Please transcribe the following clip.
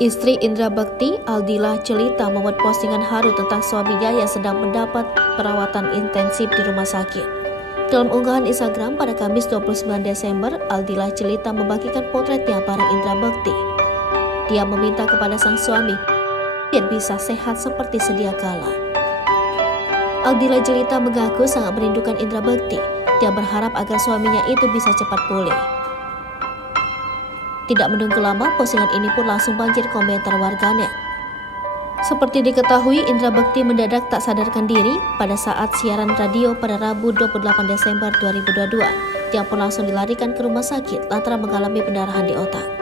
Istri Indra Bekti, Aldila Jelita, membuat postingan haru tentang suaminya yang sedang mendapat perawatan intensif di rumah sakit. Dalam unggahan Instagram pada Kamis 29 Desember, Aldila Jelita membagikan potretnya bareng Indra Bekti. Dia meminta kepada sang suami biar bisa sehat seperti sedia kala. Aldila Jelita mengaku sangat merindukan Indra Bekti. Dia berharap agar suaminya itu bisa cepat pulih. Tidak menunggu lama, postingan ini pun langsung banjir komentar warganet. Seperti diketahui, Indra Bekti mendadak tak sadarkan diri pada saat siaran radio pada Rabu 28 Desember 2022. Dia pun langsung dilarikan ke rumah sakit lantaran mengalami pendarahan di otak.